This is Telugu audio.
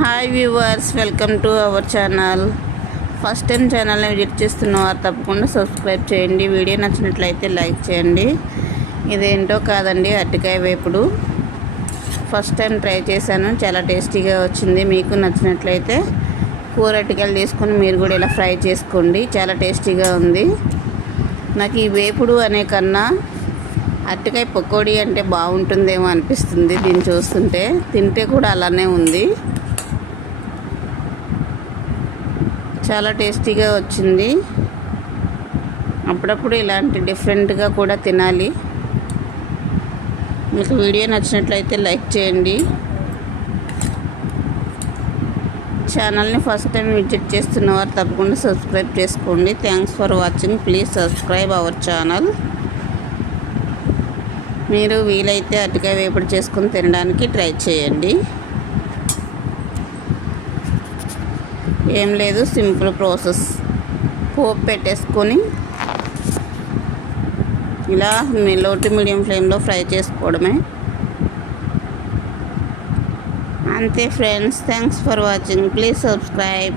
Hi viewers, welcome to our channel. First time ఛానల్ని విజిట్ చేస్తున్నవారు తప్పకుండా సబ్స్క్రైబ్ చేయండి. వీడియో నచ్చినట్లయితే లైక్ చేయండి. ఇదేంటో కాదండి, అరటికాయ వేపుడు. ఫస్ట్ టైం ట్రై చేశాను, చాలా టేస్టీగా వచ్చింది. మీకు నచ్చినట్లయితే కూర అరటికాయలు తీసుకొని మీరు కూడా ఇలా ఫ్రై చేసుకోండి, చాలా టేస్టీగా ఉంది. నాకు ఈ వేపుడు అనే కన్నా అరటికాయ పకోడీ అంటే బాగుంటుందేమో అనిపిస్తుంది. దీన్ని చూస్తుంటే, తింటే కూడా అలానే ఉంది. చాలా టేస్టీగా వచ్చింది. అప్పుడప్పుడు ఇలాంటి డిఫరెంట్గా కూడా తినాలి. మీకు వీడియో నచ్చినట్లయితే లైక్ చేయండి. ఛానల్ని ఫస్ట్ టైం విజిట్ చేస్తున్నవారు తప్పకుండా సబ్స్క్రైబ్ చేసుకోండి. Thanks for watching. Please subscribe our channel. మీరు వీలైతే అరటికాయ వేపుడు చేసుకొని తినడానికి ట్రై చేయండి. ఏం లేదు, సింపుల్ ప్రాసెస్. పోపు పెట్టేసుకొని ఇలా లో టు మీడియం ఫ్లేమ్లో ఫ్రై చేసుకోవడమే. అంతే friends. Thanks for watching. Please subscribe.